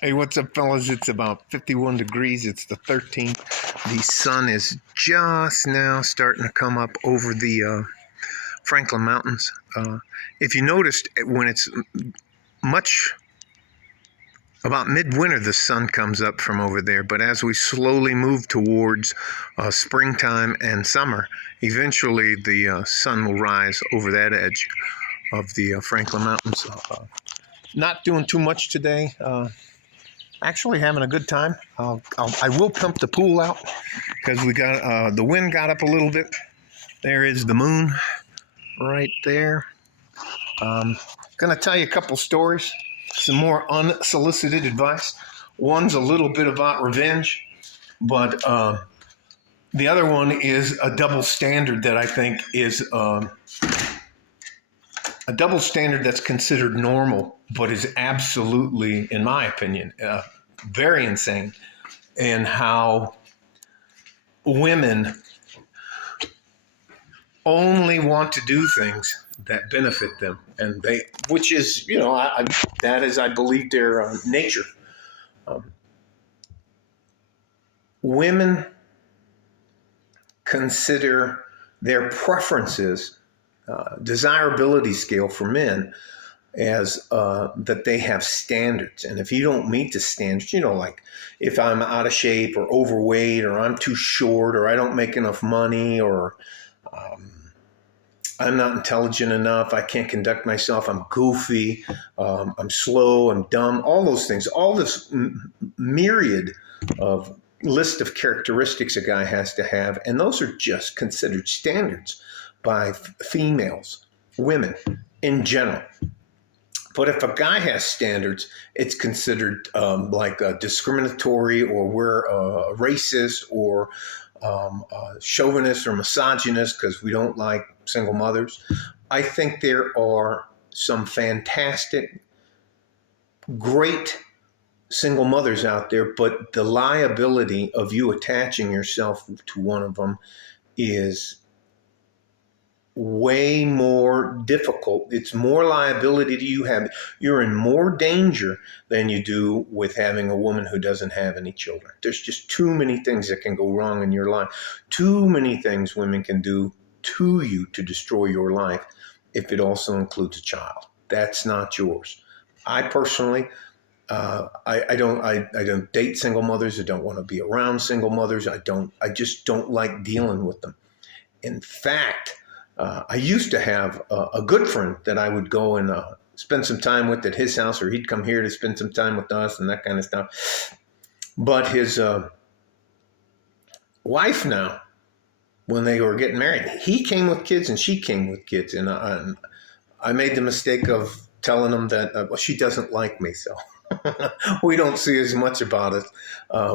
Hey, what's up, fellas? It's about 51 degrees. It's the 13th. The sun is just now starting to come up over the Franklin Mountains. If you noticed, when it's much about midwinter, the sun comes up from over there. But as we slowly move towards springtime and summer, eventually the sun will rise over that edge of the Franklin Mountains. Not doing too much today. Actually having a good time. I will pump the pool out because we got the wind got up a little bit. There is the moon right there. Gonna tell you a couple stories, some more unsolicited advice. One's a little bit about revenge, but the other one is a double standard that I think is a double standard that's considered normal, but is absolutely, in my opinion, very insane. And how women only want to do things that benefit them, and which is, that is, I believe, their nature. Um, Women consider their preferences, desirability scale for men, as that they have standards. And if you don't meet the standards, like if I'm out of shape or overweight or I'm too short or I don't make enough money or I'm not intelligent enough, I can't conduct myself, I'm goofy, I'm slow, I'm dumb, all those things, all this myriad of list of characteristics a guy has to have, and those are just considered standards by females, women in general. But if a guy has standards, it's considered like discriminatory, or we're racist, or chauvinist or misogynist because we don't like single mothers. I think there are some fantastic, great single mothers out there, but the liability of you attaching yourself to one of them is way more difficult. It's more liability to you have. You're in more danger than you do with having a woman who doesn't have any children. There's just too many things that can go wrong in your life. Too many things women can do to you to destroy your life if it also includes a child. That's not yours. I personally, I don't date single mothers. I don't want to be around single mothers. I just don't like dealing with them. In fact, I used to have a good friend that I would go and spend some time with at his house, or he'd come here to spend some time with us and that kind of stuff. But his wife now, when they were getting married, he came with kids and she came with kids. And I made the mistake of telling him that she doesn't like me, so we don't see as much about it.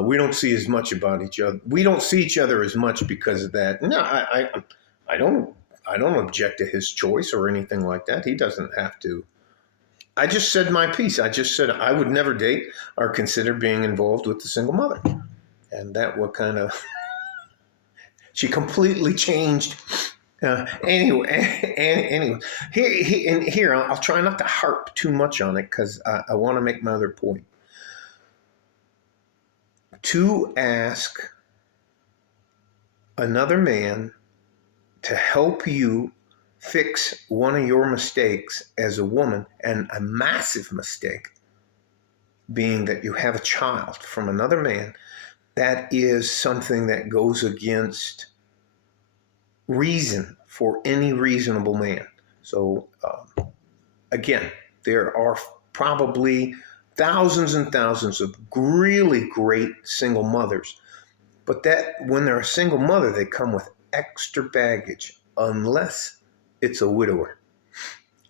We don't see as much about each other. We don't see each other as much because of that. No, I don't object to his choice or anything like that. He doesn't have to. I just said my piece. I just said I would never date or consider being involved with a single mother. And that what kind of, she completely changed. Anyway, here, I'll try not to harp too much on it because I want to make my other point. To ask another man to help you fix one of your mistakes as a woman, and a massive mistake being that you have a child from another man, that is something that goes against reason for any reasonable man. So again, there are probably thousands and thousands of really great single mothers, but that when they're a single mother, they come with extra baggage, unless it's a widower.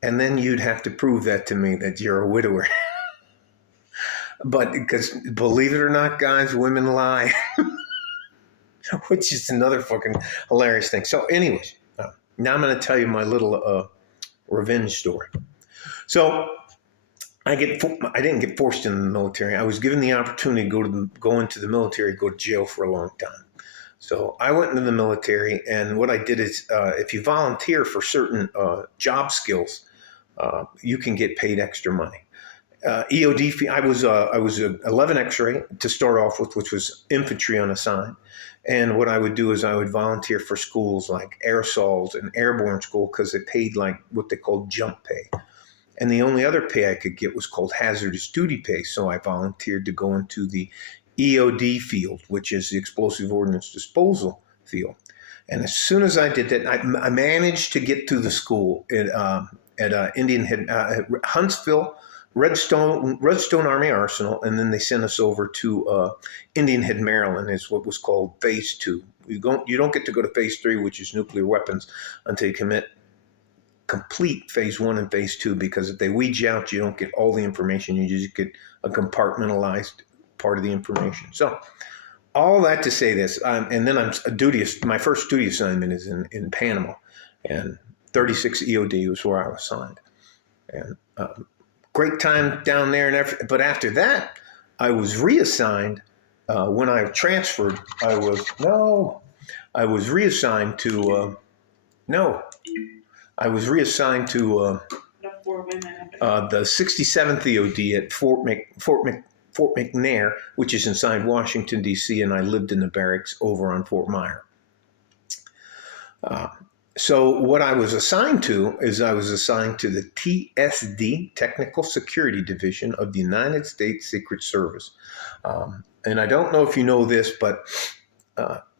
And then you'd have to prove that to me, that you're a widower. But because, believe it or not, guys, women lie, which is another fucking hilarious thing. So anyways, now I'm going to tell you my little revenge story. So I didn't get forced into the military. I was given the opportunity to go into the military, go to jail for a long time. So I went into the military, and what I did is, if you volunteer for certain job skills, you can get paid extra money. EOD. I was a 11 X-ray to start off with, which was infantry unassigned. And what I would do is I would volunteer for schools like aerosols and airborne school because it paid like what they called jump pay. And the only other pay I could get was called hazardous duty pay. So I volunteered to go into the EOD field, which is the explosive ordnance disposal field. And as soon as I did that, I managed to get to the school at Indian Head, Huntsville, Redstone Army Arsenal, and then they sent us over to Indian Head, Maryland, is what was called Phase 2. You don't get to go to Phase 3, which is nuclear weapons, until you complete Phase 1 and Phase 2, because if they weed you out, you don't get all the information. You just get a compartmentalized part of the information. So all that to say this, and then my first duty assignment is in Panama, and 36 EOD was where I was assigned. And great time down there, but after that, I was reassigned. When I transferred, I was reassigned to the 67th EOD at Fort McNair, which is inside Washington, D.C., and I lived in the barracks over on Fort Myer. So what I was assigned to is I was assigned to the TSD, Technical Security Division of the United States Secret Service. And I don't know if you know this, but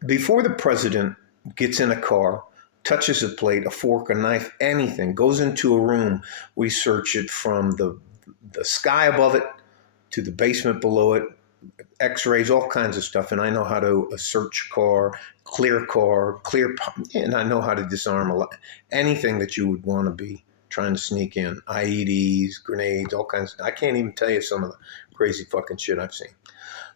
before the president gets in a car, touches a plate, a fork, a knife, anything, goes into a room, we search it from the sky above it to the basement below it, X-rays, all kinds of stuff. And I know how to search car, and I know how to disarm anything that you would want to be trying to sneak in, IEDs, grenades, all kinds of. I can't even tell you some of the crazy fucking shit I've seen.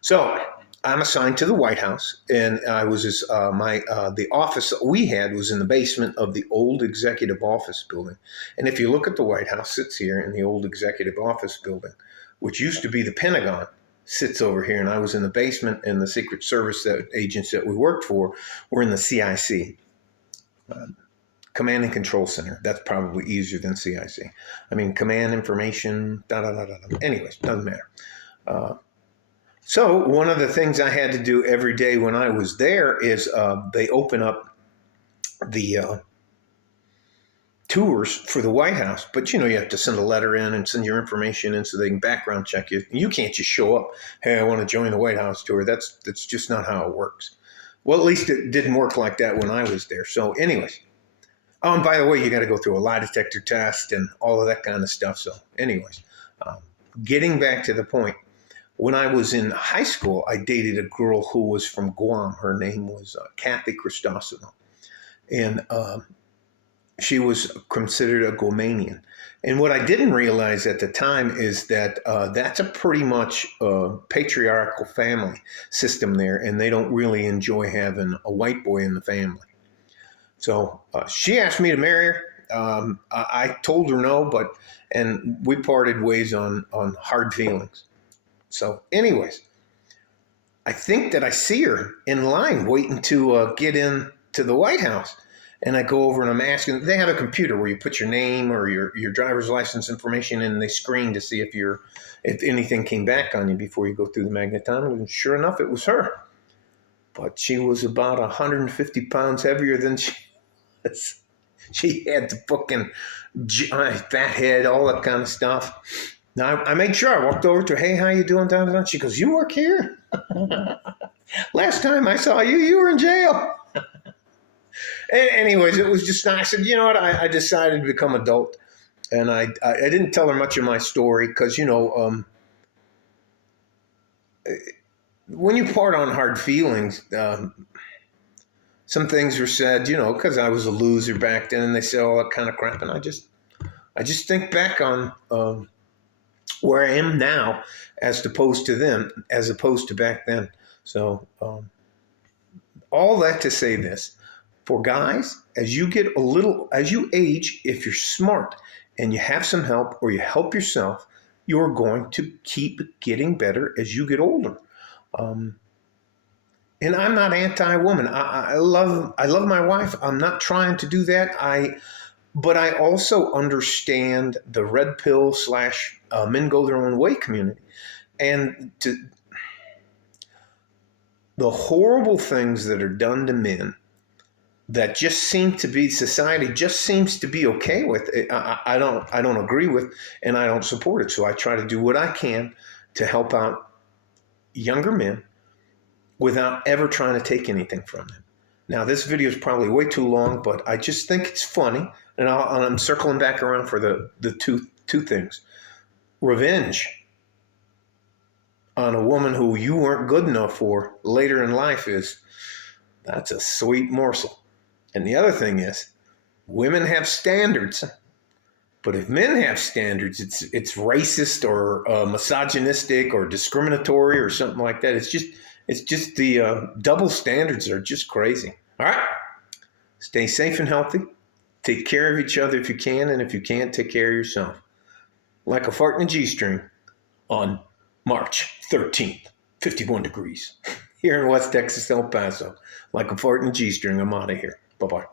So I'm assigned to the White House, and I was the office that we had was in the basement of the old executive office building. And if you look at the White House, sits here in the old executive office building, which used to be the Pentagon, sits over here. And I was in the basement, and the Secret Service agents that we worked for were in the CIC, Command and Control Center. That's probably easier than CIC. I mean, command information, Anyways, doesn't matter. So one of the things I had to do every day when I was there is they open up the tours for the White House, but you have to send a letter in and send your information in so they can background check you. You can't just show up, hey, I want to join the White House tour. That's just not how it works. Well, at least it didn't work like that when I was there. So anyways, and by the way, you got to go through a lie detector test and all of that kind of stuff. So anyways, getting back to the point, when I was in high school, I dated a girl who was from Guam. Her name was Kathy Christosimo. And she was considered a Guamanian. And what I didn't realize at the time is that that's a pretty much patriarchal family system there, and they don't really enjoy having a white boy in the family. So she asked me to marry her. I told her no, and we parted ways on hard feelings. So anyways, I think that I see her in line waiting to get into the White House. And I go over and I'm asking, they have a computer where you put your name or your driver's license information in, and they screen to see if anything came back on you before you go through the magnetometer. And sure enough, it was her. But she was about 150 pounds heavier than she was. She had the fucking fat head, all that kind of stuff. Now, I made sure I walked over to her, hey, how you doing? She goes, you work here? Last time I saw you, you were in jail. Anyways, it was just nice. I said, you know what? I decided to become adult, and I didn't tell her much of my story because, when you part on hard feelings, some things were said, because I was a loser back then, and they said all that kind of crap, and I just think back on where I am now as opposed to back then. So all that to say this. For guys, as you age, if you're smart and you have some help or you help yourself, you're going to keep getting better as you get older. And I'm not anti-woman. I love my wife. I'm not trying to do that. But I also understand the red pill slash men go their own way community. And the horrible things that are done to men that just seem to be, society just seems to be okay with it. I don't agree with, and I don't support it. So I try to do what I can to help out younger men without ever trying to take anything from them. Now, this video is probably way too long, but I just think it's funny, and I'm circling back around for the two things. Revenge on a woman who you weren't good enough for later in life that's a sweet morsel. And the other thing is, women have standards, but if men have standards, it's racist or misogynistic or discriminatory or something like that. It's just the double standards are just crazy. All right, stay safe and healthy. Take care of each other if you can, and if you can't, take care of yourself. Like a fart in a G-string on March 13th, 51 degrees here in West Texas, El Paso. Like a fart in a G-string. I'm out of here. Bye-bye.